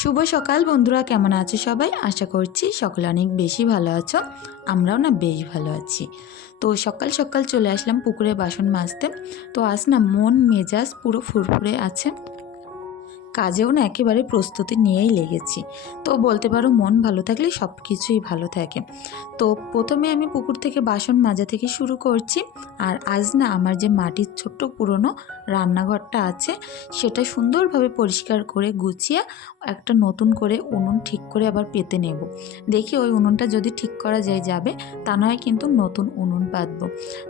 শুভ সকাল বন্ধুরা, কেমন আছো সবাই? আশা করছি সকলে অনেক বেশি ভালো আছো, আমরাও না বেশ ভালো আছি। তো সকাল সকাল চলে আসলাম পুকুরে বাসন মাজতে। তো আজ না মন মেজাজ পুরো ফুরফুরে আছে। কাজেও না একেবারে প্রস্তুতি নিয়েই লেগেছি। তো বলতে পারো মন ভালো থাকলে সব কিছুই ভালো থাকে। তো প্রথমে আমি পুকুর থেকে বাসন মাজা থেকে শুরু করছি। আর আজ না আমার যে মাটির ছোট্ট পুরনো রান্নাঘরটা আছে, সেটা সুন্দরভাবে পরিষ্কার করে গুছিয়ে একটা নতুন করে উনুন ঠিক করে আবার পেতে নেব। দেখি ওই উনুনটা যদি ঠিক করা যায় যাবে, তা নয় কিন্তু নতুন উনুন পাতবো।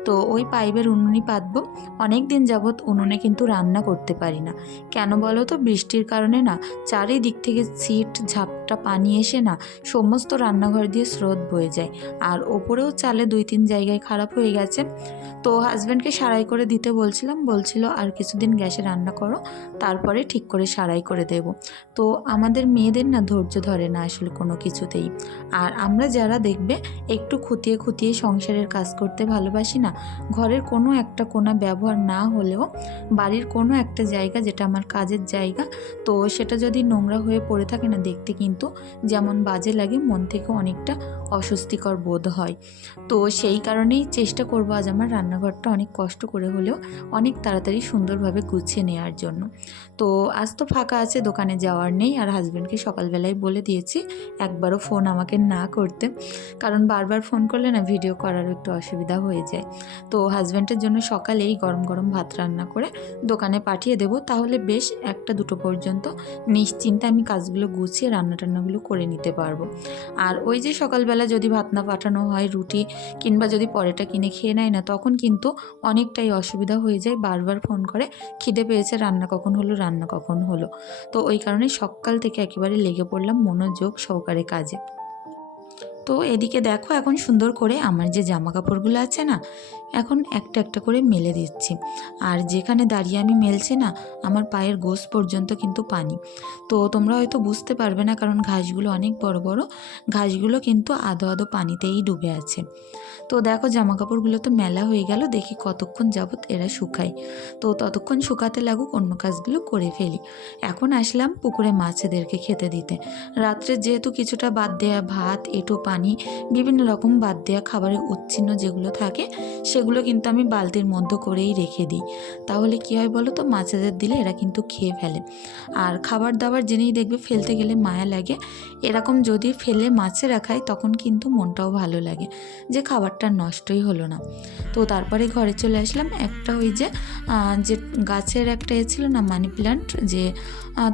তো ওই পাইপের উনুনই পাতবো। অনেক দিন যাবৎ উনুনে কিন্তু রান্না করতে পারি না। কেন বলো তো বৃষ্টির কারণে না চারিদিক থেকে সিট ঝাপটা, পানি এসে না সমস্ত রান্নাঘর দিয়ে স্রোত বয়ে যায়। আর ওপরেও চালে দুই তিন জায়গায় খারাপ হয়ে গেছে। তো হাজব্যান্ডকে সারাই করে দিতে বলছিলাম, বলছিল, আর কিছুদিন গ্যাসে রান্না করো, তারপরে ঠিক করে সারাই করে দেব। তো আমাদের মেয়েদের না ধৈর্য ধরে না আসলে কোনো কিছুতেই। আর আমরা যারা দেখবে, একটু খুঁতিয়ে খুঁতিয়ে সংসারের কাজ করতে ভালোবাসি না, ঘরের কোনো একটা কোনা ব্যবহার না হলেও বাড়ির কোনো একটা জায়গা যেটা আমার কাজের জায়গা তো সেটা যদি নোংরা হয়ে পড়ে থাকে না দেখতে কিন্তু যেমন বাজে লাগে, মন থেকে অনেকটা অস্বস্তিকর বোধ হয়। তো সেই কারণেই চেষ্টা করব আজ আমার রান্নাঘরটা অনেক কষ্ট করে হলেও অনেক তাড়াতাড়ি সুন্দরভাবে গুছিয়ে নেওয়ার জন্য। তো আজ তো ফাঁকা আছে, দোকানে যাওয়ার নেই আর হাজব্যান্ডকে সকালবেলায় বলে দিয়েছি একবারও ফোন আমাকে না করতে। কারণ বারবার ফোন করলে না ভিডিও করারও একটু অসুবিধা হয়ে যায়। তো হাজব্যান্ডের জন্য সকালেই গরম গরম ভাত রান্না করে দোকানে পাঠিয়ে দেবো। তাহলে বেশ একটা দুটো পর্যন্ত নিশ্চিন্তে আমি কাজগুলো গুছিয়ে রান্না টান্নাগুলো করে নিতে পারব। আর ওই যে সকালবেলা যদি ভাত না পাঠানো হয়, রুটি কিংবা যদি পরেটা কিনে খেয়ে নেয় না, তখন কিন্তু অনেকটাই অসুবিধা হয়ে যায়। বারবার ফোন করে, খিদে পেয়েছে, রান্না কখন হলো, রান্না কখন হলো? তো ওই কারণে সকাল থেকে একেবারে লেগে পড়লাম মনোযোগ সহকারে কাজে। তো এদিকে দেখো, এখন সুন্দর করে আমার যে জামা কাপড়গুলো আছে না এখন একটা একটা করে মেলে দিচ্ছি। আর যেখানে দাঁড়িয়ে আমি মেলছি না, আমার পায়ের গোস পর্যন্ত কিন্তু পানি। তো তোমরা হয়তো বুঝতে পারবে না, কারণ ঘাসগুলো অনেক বড় বড়। ঘাসগুলো কিন্তু আদো আদো পানিতেই ডুবে আছে। তো দেখো জামা কাপড়গুলো তো মেলা হয়ে গেল, দেখি কতক্ষণ যাবত এরা শুকায়। তো ততক্ষণ শুকাতে লাগুক, অন্য কাজগুলো করে ফেলি। এখন আসলাম পুকুরে মাছেদেরকে খেতে দিতে। রাত্রে যেহেতু কিছুটা বাদ দেয়া ভাত, এঁটো, পানি, বিভিন্ন রকম বাদ দেয়া খাবারের উচ্ছিন্ন যেগুলো থাকে সেগুলো কিন্তু আমি বালতির মধ্যে করেই রেখে দিই। তাহলে কী হয় বলো তো? মাছেদের দিলে এরা কিন্তু খেয়ে ফেলে। আর খাবার দাবার জেনেই দেখবে ফেলতে গেলে মায়া লাগে। এরকম যদি ফেলে মাছে রাখায় তখন কিন্তু মনটাও ভালো লাগে যে খাবারটা নষ্টই হলো না। তো তারপরে ঘরে চলে আসলাম। একটা ওই যে যে গাছের একটা এ ছিল না, মানি প্ল্যান্ট যে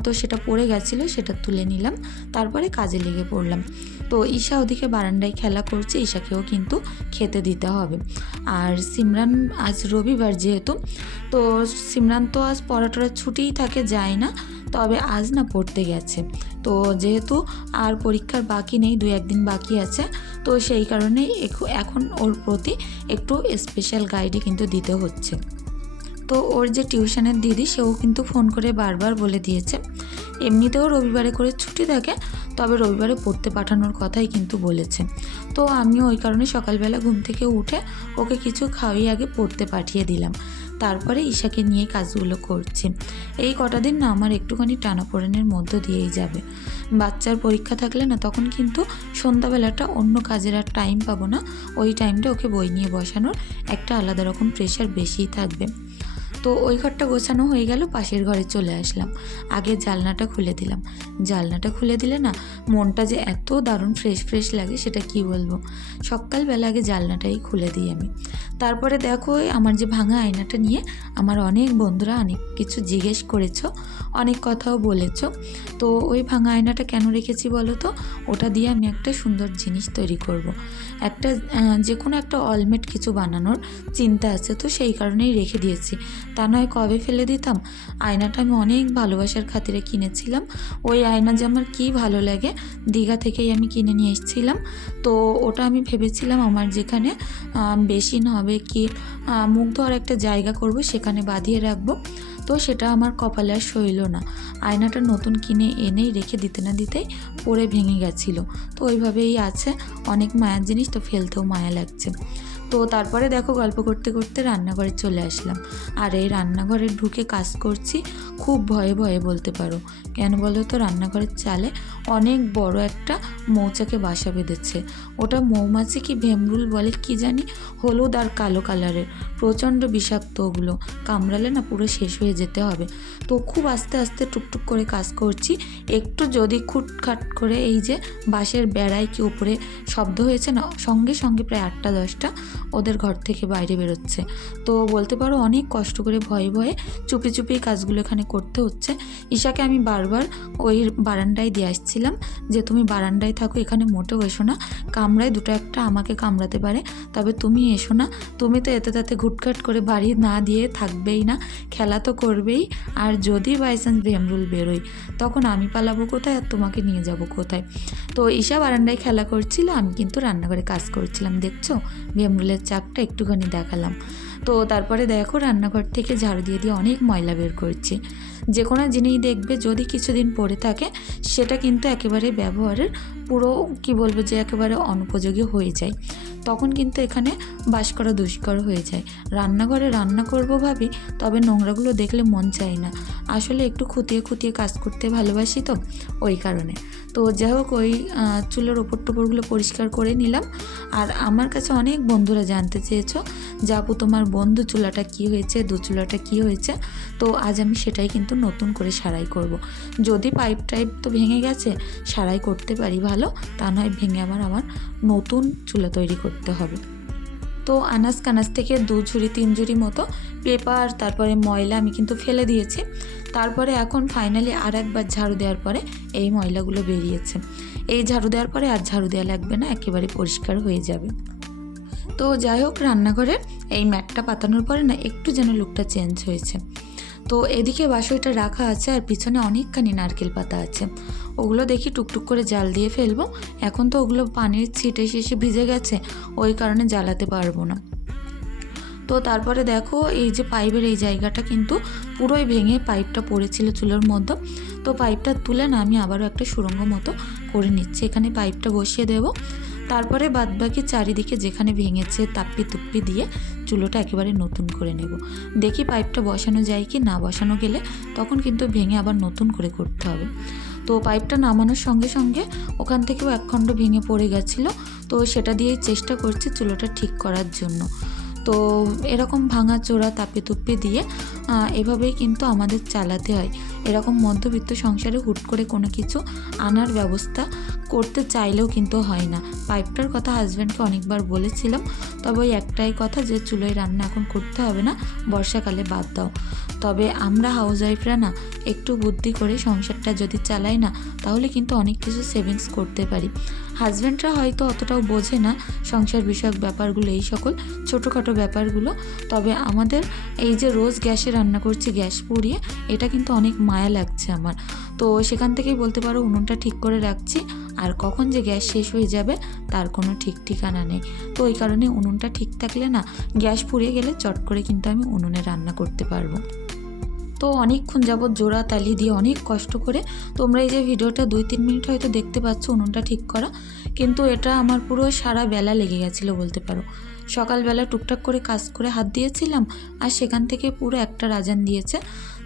তো সেটা পড়ে গেছিল, সেটা তুলে নিলাম, তারপরে কাজে লেগে পড়লাম। তো ঈশা ওদিকে বারান্দায় খেলা করছে, ঈশাকেও কিন্তু খেতে দিতে হবে। আর সিমরান আজ রবিবার যেহেতু, তো সিমরান তো আজ পড়াটরা ছুটিই থাকে, যায় না, তবে আজ না পড়তে গেছে। তো যেহেতু আর পরীক্ষার বাকি নেই, দু একদিন বাকি আছে, তো সেই কারণেই এখ- এখন ওর প্রতি একটু স্পেশাল গাইডে কিন্তু দিতে হচ্ছে। তো ওর যে টিউশনের দিদি, সেও কিন্তু ফোন করে বারবার বলে দিয়েছে। এমনিতেও রবিবারে করে ছুটি থাকে, তবে রবিবারে পড়তে পাঠানোর কথাই কিন্তু বলেছে। তো আমিও ওই কারণে সকালবেলা ঘুম থেকে উঠে ওকে কিছু খাওয়াই আগে পড়তে পাঠিয়ে দিলাম। তারপরে ঈশাকে নিয়ে কাজগুলো করছি। এই কটা দিন না আমার একটুখানি টানাপোড়েনের মধ্য দিয়েই যাবে। বাচ্চার পরীক্ষা থাকলে না তখন কিন্তু সন্ধ্যাবেলাটা অন্য কাজের আর টাইম পাবো না। ওই টাইমটা ওকে বই নিয়ে বসানোর একটা আলাদা রকম প্রেশার বেশিই থাকবে। তো ওই ঘরটা গোছানো হয়ে গেল, পাশের ঘরে চলে আসলাম। আগে জালনাটা খুলে দিলাম। জালনাটা খুলে দিলে না মনটা যে এত দারুণ ফ্রেশ ফ্রেশ লাগে সেটা কি বলব? সকালবেলা আগে জালনাটাই খুলে দিই আমি। তারপরে দেখো আমার যে ভাঙা আয়নাটা নিয়ে আমার অনেক বন্ধুরা অনেক কিছু জিজ্ঞেস করেছ, অনেক কথাও বলেছ। তো ওই ভাঙা আয়নাটা কেন রেখেছি বলো তো? ওটা দিয়ে আমি একটা সুন্দর জিনিস তৈরি করব। একটা যে কোনো একটা অলমেট কিছু বানানোর চিন্তা আছে তো সেই কারণেই রেখে দিয়েছি। তা নয়, কবে ফেলে দিতাম? আয়নাটা আমি অনেক ভালোবাসার খাতিরে কিনেছিলাম। ওই আয়না যে আমার কী ভালো লাগে, দীঘা থেকেই আমি কিনে নিয়ে এসেছিলাম। তো ওটা আমি ভেবেছিলাম আমার যেখানে বেসিন হবে কি মুখ ধোয়ার একটা জায়গা করব, সেখানে বাঁধিয়ে রাখব। তো সেটা আমার কপালে আর সইল না। আয়নাটা নতুন কিনে এনেই রেখে দিতে না দিতেই পড়ে ভেঙে গেছিল। তো ওইভাবেই আছে, অনেক মায়ার জিনিস তো ফেলতেও মায়া লাগছে। তো তারপরে দেখো গল্প করতে করতে রান্নাঘরে চলে আসলাম। আর এই রান্নাঘরে ঢুকে কাজ করছি, খুব ভয়ে ভয়ে বলতে পারো। কেন বলো তো? রান্নাঘরের চালে অনেক বড় একটা মৌচাকে বাসা বেঁধেছে। ওটা মৌমাছি কি ভেমরুল বলে কি জানি? হলুদ আর কালো কালারের। প্রচণ্ড বিষাক্ত ওগুলো। কামড়ালে না পুরো শেষ হয়ে যেতে হবে। তো খুব আস্তে আস্তে টুকটুক করে কাজ করছি। একটু যদি খুটখাট করে এই যে বাঁশের বেড়ায় কি উপরে শব্দ হয়েছে না, সঙ্গে সঙ্গে প্রায় আটটা দশটা ওদের ঘর থেকে বাইরে বেরোচ্ছে। তো বলতে পারো অনেক কষ্ট করে ভয়ে ভয়ে চুপি চুপি কাজগুলো এখানে করতে হচ্ছে। ঈশাকে আমি বারবার ওই বারান্দায় দিয়ে আসছিলাম যে তুমি বারান্দায় থাকো, এখানে মোটেও এসো না। কামড়ায় দুটো একটা আমাকে কামড়াতে পারে। তবে তুমি এসো না। তুমি তো এতে তাতে ঘুটঘাট করে বাড়ি না দিয়ে থাকবেই না। খেলা তো করবেই। আর যদি বাই চান্স ভেমরুল বেরোই তখন আমি পালাবো কোথায় আর তোমাকে নিয়ে যাব কোথায়? তো ঈশা বারান্দায় খেলা করছিল, আমি কিন্তু রান্নাঘরে কাজ করছিলাম, দেখছ? ভেমরুলের চাকটা একটুখানি দেখালাম। তো তারপরে দেখো রান্নাঘর থেকে ঝাড়ু দিয়ে দিয়ে অনেক ময়লা বের করছে। যে কোনো জিনিস দেখবে যদি কিছুদিন পড়ে থাকে, সেটা কিন্তু একেবারে ব্যবহারের পুরো, কি বলব যে একেবারে অনুপযোগী হয়ে যায়। তখন কিন্তু এখানে বাস করা দুষ্কর হয়ে যায়। রান্নাঘরে রান্না করব ভাবি, তবে নোংরাগুলো দেখলে মন চায় না। আসলে একটু খুঁটিয়ে খুঁটিয়ে কাজ করতে ভালোবাসি তো, ওই কারণে। তো যাই হোক ওই চুলোর ওপর টোপরগুলো পরিষ্কার করে নিলাম। আর আমার কাছে অনেক বন্ধুরা জানতে চেয়েছো যে, আপু, তোমার বন্ধু চুলাটা কি হয়েছে? দু চুলাটা কি হয়েছে? তো আজ আমি সেটাই কিন্তু নতুন করে সারাই করব। যদি পাইপ টাইপ তো ভেঙে গেছে, সারাই করতে পারি ভালো। তা নয়, ভেঙে আবার আমার নতুন চুলা তৈরি করতে হবে। তো আনাজ কানাজ থেকে দু ঝুড়ি, তিন ঝুড়ি মতো পেপার, তারপরে ময়লা আমি কিন্তু ফেলে দিয়েছি। তারপরে এখন ফাইনালি আর একবার ঝাড়ু দেওয়ার পরে এই ময়লাগুলো বেরিয়েছে। এই ঝাড়ু দেওয়ার পরে আর ঝাড়ু দেওয়া লাগবে না, একেবারে পরিষ্কার হয়ে যাবে। তো যাই হোক, রান্নাঘরের এই ম্যাটটা পাতানোর পরে না, একটু যেন লুকটা চেঞ্জ হয়েছে। তো এদিকে বাসইটা রাখা আছে আর পিছনে অনেকখানি নারকেল পাতা আছে। ওগুলো দেখি টুকটুক করে জাল দিয়ে ফেলব। এখন তো ওগুলো পানির ছিটে শেষে ভিজে গেছে, ওই কারণে জ্বালাতে পারব না। তো তারপরে দেখো, এই যে পাইপের এই জায়গাটা কিন্তু পুরোই ভেঙে পাইপটা পড়েছিল চুলোর মধ্যে। তো পাইপটা তুলে না আমি আবারও একটা সুরঙ্গ মতো করে নিচ্ছি। এখানে পাইপটা বসিয়ে দেব। তারপরে বাদবাকি চারিদিকে যেখানে ভেঙেছে তাপ্পি তুপ্পি দিয়ে চুলোটা একেবারে নতুন করে নেব। দেখি পাইপটা বসানো যায় কি না বসানো গেলে তখন কিন্তু ভেঙে আবার নতুন করে করতে হবে। তো পাইপটা নামানোর সঙ্গে সঙ্গে ওখান থেকেও এক খণ্ড ভেঙে পড়ে গেছিল, তো সেটা দিয়েই চেষ্টা করছি চুলোটা ঠিক করার জন্য। তো এরকম ভাঙা চোরা তাপে তুপ্পে দিয়ে এভাবেই কিন্তু আমাদের চালাতে হয়। এরকম মধ্যবিত্ত সংসারে হুট করে কোনো কিছু আনার ব্যবস্থা করতে চাইলেও কিন্তু হয় না। পাইপটার কথা হাজব্যান্ডকে অনেকবার বলেছিলাম, তবে ওই একটাই কথা যে চুলোয় রান্না এখন করতে হবে না, বর্ষাকালে বাদ দাও। তবে আমরা হাউস ওয়াইফরা না, একটু বুদ্ধি করে সংসারটা যদি চালাই না, তাহলে কিন্তু অনেক কিছু সেভিংস করতে পারি। হাজব্যান্ডরা হয়তো অতটাও বোঝে না সংসার বিষয়ক ব্যাপারগুলো, এই সকল ছোটোখাটো ব্যাপারগুলো, তবে আমাদের এই যে রোজ গ্যাসে রান্না করছি, গ্যাস পুড়িয়ে, এটা কিন্তু অনেক মায়া লাগছে আমার। তো সেখান থেকেই বলতে পারো, উনুনটা ঠিক করে রাখছি। আর কখন যে গ্যাস শেষ হয়ে যাবে তার কোনো ঠিক ঠিকানা নেই। তো ওই কারণে উনুনটা ঠিক থাকলে না গ্যাস পুড়িয়ে গেলে চট করে কিন্তু আমি উনুনে রান্না করতে পারব। তো অনেকক্ষণ যাবৎ জোড়া তালি দিয়ে অনেক কষ্ট করে তোমরা এই যে ভিডিওটা দুই তিন মিনিট হয়তো দেখতে পাচ্ছ উনুনটা ঠিক করা, কিন্তু এটা আমার পুরো সারা বেলা লেগে গেছিল বলতে পারো। সকালবেলা টুকটাক করে কাজ করে হাত দিয়েছিলাম, আর সেখান থেকে পুরো একটা রাজান দিয়েছে।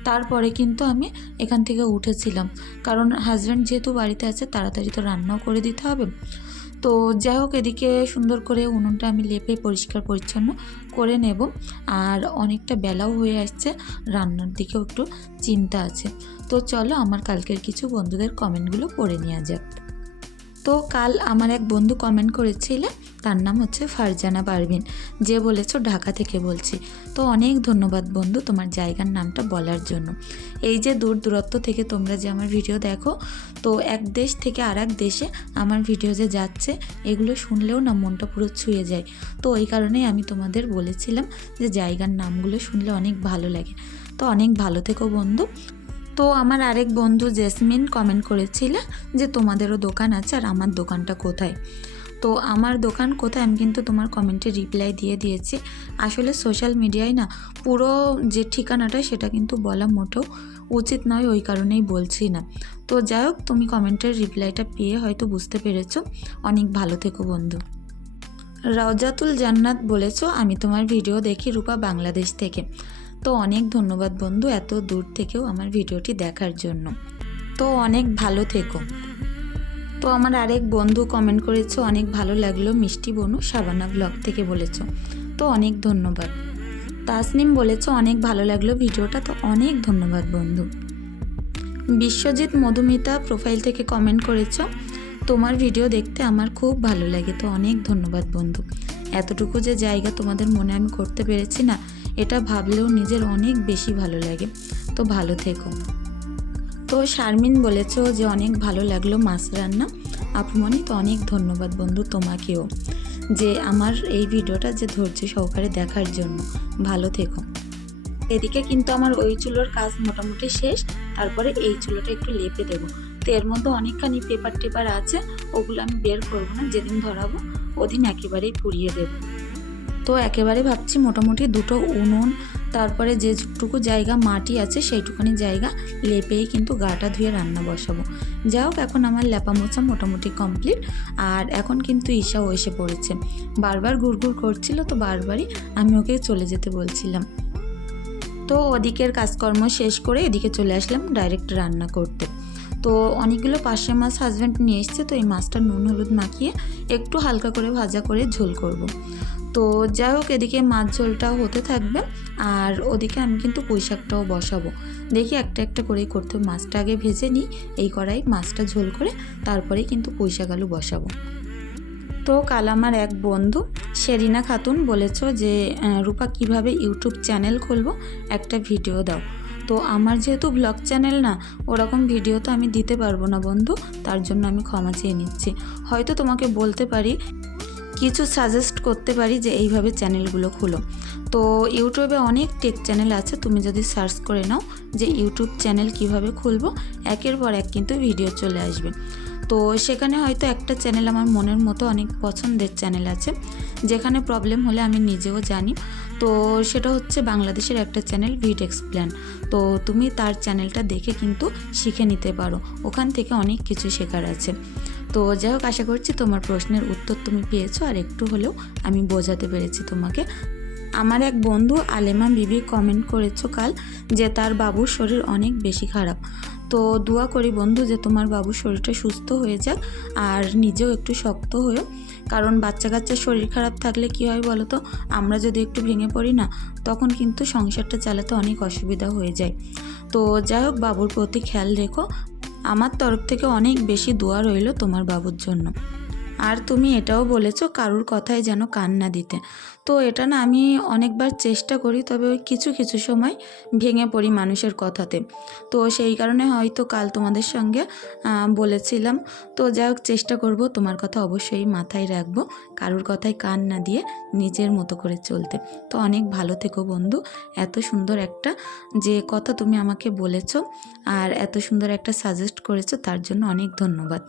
তারপরে কিন্তু আমি এখান থেকে উঠেছিলাম। কারণ হাজব্যান্ড যেহেতু বাড়িতে আছে, তাড়াতাড়ি তো রান্নাও করে দিতে হবে। তো যাই হোক, এদিকে সুন্দর করে উনুনটা আমি লেপে পরিষ্কার পরিচ্ছন্ন করে নেব। আর অনেকটা বেলাও হয়ে আসছে, রান্নার দিকেও একটু চিন্তা আছে। তো চলো, আমার কালকের কিছু বন্ধুদের কমেন্টগুলো পড়ে নেওয়া যাক। তো কাল আমার এক বন্ধু কমেন্ট করেছিলে, তার নাম হচ্ছে ফারজানা পারভিন। যে বলেছ, ঢাকা থেকে বলছি। তো অনেক ধন্যবাদ বন্ধু তোমার জায়গার নামটা বলার জন্য। এই যে দূর দূরত্ব থেকে তোমরা যে আমার ভিডিও দেখো, তো এক দেশ থেকে আর এক দেশে আমার ভিডিও যে যাচ্ছে, এগুলো শুনলেও না মনটা পুরো ছুঁয়ে যায়। তো ওই কারণেই আমি তোমাদের বলেছিলাম যে জায়গার নামগুলো শুনলে অনেক ভালো লাগে। তো অনেক ভালো থেকো বন্ধু। তো আমার আরেক বন্ধু জেসমিন কমেন্ট করেছিল যে, তোমাদেরও দোকান আছে আর আমার দোকানটা কোথায়? তো আমার দোকান কোথায় আমি কিন্তু তোমার কমেন্টে রিপ্লাই দিয়ে দিয়েছি। আসলে সোশ্যাল মিডিয়ায় না, পুরো যে ঠিকানাটা সেটা কিন্তু বলা মোটেও উচিত নয়, ওই কারণেই বলছি না। তো যাই হোক, তুমি কমেন্টের রিপ্লাইটা পেয়ে হয়তো বুঝতে পেরেছ। অনেক ভালো থেকো বন্ধু। রওজাতুল জান্নাত বলেছ, আমি তোমার ভিডিও দেখি রূপা বাংলাদেশ থেকে। তো অনেক ধন্যবাদ বন্ধু এত দূর থেকেও আমার ভিডিওটি দেখার জন্য। তো অনেক ভালো থেকো। তো আমার আরেক বন্ধু কমেন্ট করেছ, অনেক ভালো লাগল মিষ্টি বনু সাবানা ব্লগ থেকে বলেছ। তো অনেক ধন্যবাদ। তাসনিম বলেছ, অনেক ভালো লাগল ভিডিওটা, তো অনেক ধন্যবাদ বন্ধু। বিশ্বজিৎ মধুমিতা প্রোফাইল থেকে কমেন্ট করেছ, তোমার ভিডিও দেখতে আমার খুব ভালো লাগে, তো অনেক ধন্যবাদ বন্ধু। এতটুকু যে জায়গা তোমাদের মনে আমি করতে পেরেছি না এটা ভাবলেও নিজের অনেক বেশি ভালো লাগে। তো ভালো থেকো। তো শারমিন বলেছ যে অনেক ভালো লাগল মাছ রান্না। আপুমনি তো অনেক ধন্যবাদ বন্ধু তোমাকেও যে আমার এই ভিডিওটা যে ধৈর্য সহকারে দেখার জন্য। ভালো থেকো। এদিকে কিন্তু আমার ওই চুলোর কাজ মোটামুটি শেষ। তারপরে এই চুলোটা একটু লেপে দেবো। তো এর মধ্যে অনেকখানি পেপার টেপার আছে, ওগুলো আমি বের করব না, যেদিন ধরাবো ওদিন একেবারেই পুড়িয়ে দেব। তো একেবারে ভাবছি মোটামুটি দুটো উনুন, তারপরে যেটুকু জায়গা মাটি আছে সেইটুকুনি জায়গা লেপেই কিন্তু গাটা ধুয়ে রান্না বসাবো। যাই হোক, এখন আমার লেপা মোছা মোটামুটি কমপ্লিট, আর এখন কিন্তু ঈশাও এসে পড়েছে। বারবার ঘুরঘুর করছিল তো বারবারই আমি ওকে চলে যেতে বলছিলাম। তো ওদিকের কাজকর্ম শেষ করে এদিকে চলে আসলাম ডাইরেক্ট রান্না করতে। তো অনেকগুলো পাশে মাছ হাজব্যান্ড নিয়ে এসছে, তো এই মাছটা নুন, হলুদ মাখিয়ে একটু হালকা করে ভাজা করে ঝোল করব। তো যাই হোক, এদিকে মাছ ঝোলটাও হতে থাকবে আর ওদিকে আমি কিন্তু পুঁই শাকটাও বসাবো। দেখি একটা একটা করেই করতে মাছটা আগে ভেজে নিই, এই কড়াই মাছটা ঝোল করে তারপরেই কিন্তু পুঁই শাক আলু বসাবো। তো কাল আমার এক বন্ধু, শেরিনা খাতুন বলেছ যে রূপা কীভাবে ইউটিউব চ্যানেল খুলবো, একটা ভিডিও দাও। তো আমার যেহেতু ব্লগ চ্যানেল না, ওরকম ভিডিও তো আমি দিতে পারব না বন্ধু, তার জন্য আমি ক্ষমা চেয়ে নিচ্ছি। হয়তো তোমাকে বলতে পারি কিছু সাজেস্ট করতে পারি যে এইভাবে চ্যানেলগুলো খুলো। তো ইউটিউবে অনেক টেক চ্যানেল আছে, তুমি যদি সার্চ করে নাও যে ইউটিউব চ্যানেল কীভাবে খুলবো, একের পর এক কিন্তু ভিডিও চলে আসবে। তো সেখানে হয়তো একটা চ্যানেল আমার মনের মতো অনেক পছন্দের চ্যানেল আছে, যেখানে প্রবলেম হলে আমি নিজেও জানি। তো সেটা হচ্ছে বাংলাদেশের একটা চ্যানেল ভিড এক্সপ্লেন তো তুমি তার চ্যানেলটা দেখে কিন্তু শিখে নিতে পারো। ওখান থেকে অনেক কিছু শেখার আছে। তো যাই হোক, আশা করছি তোমার প্রশ্নের উত্তর তুমি পেয়েছ, আর একটু হলেও আমি বোঝাতে পেরেছি তোমাকে। আমার এক বন্ধু আলেমা বিবি কমেন্ট করেছ কাল যে তার বাবুর শরীর অনেক বেশি খারাপ। তো দোয়া করি বন্ধু যে তোমার বাবুর শরীরটা সুস্থ হয়ে যাক আর নিজেও একটু শক্ত হয়েও। কারণ বাচ্চা কাচ্চার শরীর খারাপ থাকলে কি হয় বলো তো? আমরা যদি একটু ভেঙে পড়ি না, তখন কিন্তু সংসারটা চালাতে অনেক অসুবিধা হয়ে যায়। তো যাই হোক, বাবুর প্রতি খেয়াল রেখো। আমার তরফ থেকে অনেক বেশি দোয়া রইল তোমার বাবুর জন্য। আর তুমি এটাও বলেছ কারুর কথায় যেন কান না দিতে। তো এটা না আমি অনেকবার চেষ্টা করি, তবে ওই কিছু কিছু সময় ভেঙে পড়ি মানুষের কথাতে। তো সেই কারণে হয়তো কাল তোমাদের সঙ্গে বলেছিলাম। তো যাই হোক, চেষ্টা করব তোমার কথা অবশ্যই মাথায় রাখব, কারুর কথায় কান না দিয়ে নিজের মতো করে চলতে। তো অনেক ভালো থেকো বন্ধু, এত সুন্দর একটা যে কথা তুমি আমাকে বলেছ আর এত সুন্দর একটা সাজেস্ট করেছ, তার জন্য অনেক ধন্যবাদ।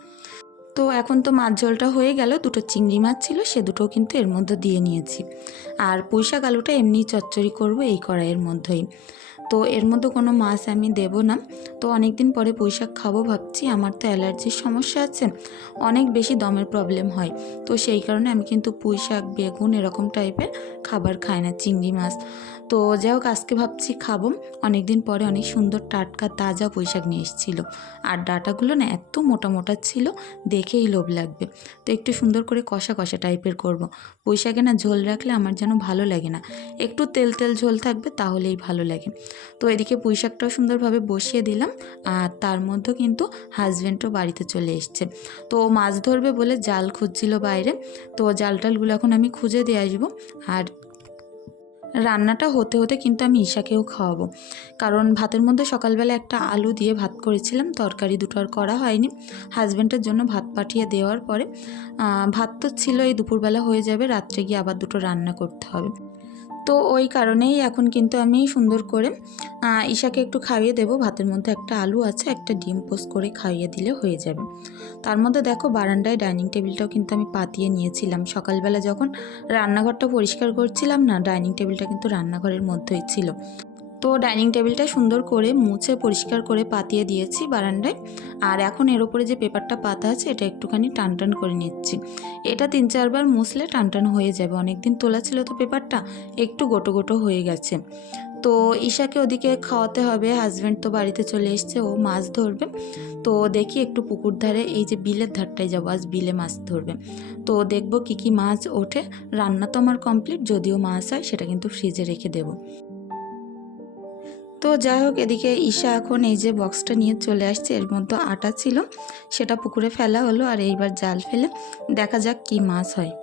তো এখন তো মাছ জলটা হয়ে গেল, দুটো চিংড়ি মাছ ছিল, সে দুটো কিন্তু এর মধ্যে দিয়ে নিয়েছি। আর পুঁইশাক আলুটা এমনি চচ্চড়ি করব এই কড়াইয়ের মধ্যেই। তো এর মধ্যে কোনো মাছ আমি দেব না। তো অনেক দিন পরে পুঁইশাক খাব ভাবছি, আমার তো অ্যালার্জির সমস্যা আছে, অনেক বেশি দমের প্রবলেম হয়। তো সেই কারণে আমি কিন্তু পুঁইশাক, বেগুন এরকম টাইপের খাবার খাই না, চিংড়ি মাছ। তো যাই হোক, আজকে ভাবছি খাব। অনেক দিন পরে অনেক সুন্দর টাটকা তাজা পুঁইশাক নিয়ে এসেছিল। আর ডাটাগুলো না এত মোটা মোটা ছিল, দেখেই লোভ লাগবে। তো একটু সুন্দর করে কষা কষা টাইপের করব। পুঁইশাকে না ঝোল রাখলে আমার যেন ভালো লাগে না। একটু তেল তেল ঝোল থাকবে, তাহলেই ভালো লাগে। তো এদিকে পুঁইশাকটাও সুন্দরভাবে বসিয়ে দিলাম। আর তার মধ্যে কিন্তু হাজব্যান্ডও বাড়িতে চলে এসছে। তো মাছ ধরবে বলে জাল খুঁজছিল বাইরে। তো জাল টালগুলো এখন আমি খুঁজে দিয়ে আসব। আর রান্নাটা হতে হতে কিন্তু আমি ঈশাকেও খাওয়াবো। কারণ ভাতের মধ্যে সকালবেলা একটা আলু দিয়ে ভাত করেছিলাম, তরকারি দুটো আর করা হয়নি। হাজব্যান্ডের জন্য ভাত পাঠিয়ে দেওয়ার পরে ভাত তো ছিল এই দুপুরবেলা হয়ে যাবে, রাত্রে গিয়ে আবার দুটো রান্না করতে হবে। তো ওই কারণেই এখন কিন্তু আমি সুন্দর করে ঈশাকে একটু খাইয়ে দেবো। ভাতের মধ্যে একটা আলু আছে, একটা ডিম পোস্ট করে খাইয়ে দিলে হয়ে যাবে। তার মধ্যে দেখো বারান্দায় ডাইনিং টেবিলটাও কিন্তু আমি পাতিয়ে নিয়েছিলাম। সকালবেলা যখন রান্নাঘরটা পরিষ্কার করছিলাম না, ডাইনিং টেবিলটা কিন্তু রান্নাঘরের মধ্যেই ছিল। তো ডাইনিং টেবিলটা সুন্দর করে মুছে পরিষ্কার করে পাতিয়ে দিয়েছি বারান্দায়। আর এখন এর ওপরে যে পেপারটা পাতা আছে, এটা একটুখানি টান টান করে নিচ্ছি। এটা তিন চারবার মুছলে টান টান হয়ে যাবে। অনেক দিন তোলা ছিল তো পেপারটা, একটু গোটো গোটো হয়ে গেছে। তো ঈশাকে ওদিকে খাওয়াতে হবে। হাজব্যান্ড তো বাড়িতে চলে এসছে, ও মাছ ধরবে। তো দেখি একটু পুকুর ধারে, এই যে বিলের ধারটায় যাব, আজ বিলে মাছ ধরবে। তো দেখব কি কি মাছ ওঠে। রান্না তো আমার কমপ্লিট যদিও মাছ হয়, সেটা কিন্তু ফ্রিজে রেখে দেবো। তো যাই হোক, এদিকে ঈশা এখন এই যে বক্সটা নিয়ে চলে আসছে, এর মধ্যে আটা ছিল, সেটা পুকুরে ফেলা হলো আর এইবার জাল ফেলে দেখা যাক কি মাছ হয়।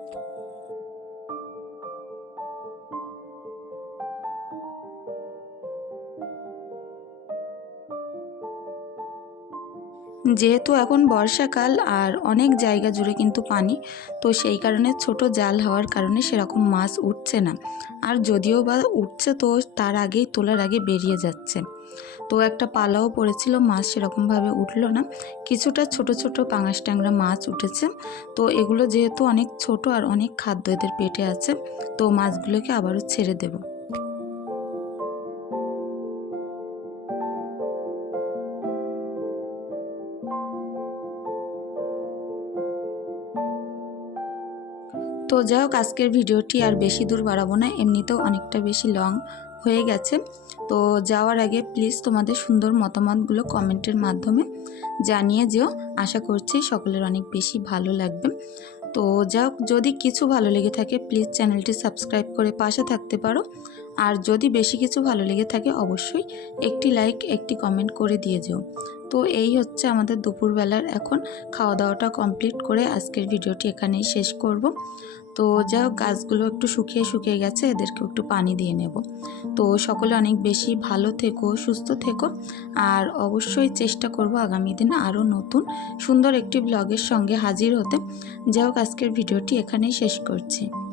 যেহেতু এখন বর্ষাকাল আর অনেক জায়গা জুড়ে কিন্তু পানি, তো সেই কারণে ছোট জাল হওয়ার কারণে সেরকম মাছ উঠছে না। আর যদিও বা উঠছে তো তার আগেই তোলার আগে বেরিয়ে যাচ্ছে। তো একটা পালাও পড়েছিল, মাছ সেরকমভাবে উঠল না। কিছুটা ছোট ছোট পাঙাশ ট্যাংরা মাছ উঠেছে। তো এগুলো যেহেতু অনেক ছোট আর অনেক খাদ্য এদের পেটে আছে, তো মাছগুলোকে আবারও ছেড়ে দেবো। তো যাই হোক, আজকের ভিডিওটি আর বেশি দূর বাড়াবো না। এমনিতেও অনেকটা বেশি লং হয়ে গেছে। তো যাওয়ার আগে প্লিজ তোমাদের সুন্দর মতামতগুলো কমেন্টের মাধ্যমে জানিয়ে যেও। আশা করছি সকলের অনেক বেশি ভালো লাগবে। তো যাই হোক, যদি কিছু ভালো লেগে থাকে প্লিজ চ্যানেলটি সাবস্ক্রাইব করে পাশে থাকতে পারো। আর যদি বেশি কিছু ভালো লেগে থাকে, অবশ্যই একটি লাইক একটি কমেন্ট করে দিয়ে যেও। তো এই হচ্ছে আমাদের দুপুরবেলার এখন। খাওয়া দাওয়াটা কমপ্লিট করে আজকের ভিডিওটি এখানেই শেষ করব। তো যাই হোক, গাছগুলো একটু শুকিয়ে শুকিয়ে গেছে, এদেরকে একটু পানি দিয়ে নেব। তো সকলে অনেক বেশি ভালো থেকো, সুস্থ থেকো। আর অবশ্যই চেষ্টা করব আগামী দিনে আরও নতুন, সুন্দর একটি ব্লগের সঙ্গে হাজির হতে। যাই হোক, আজকের ভিডিওটি এখানেই শেষ করছি।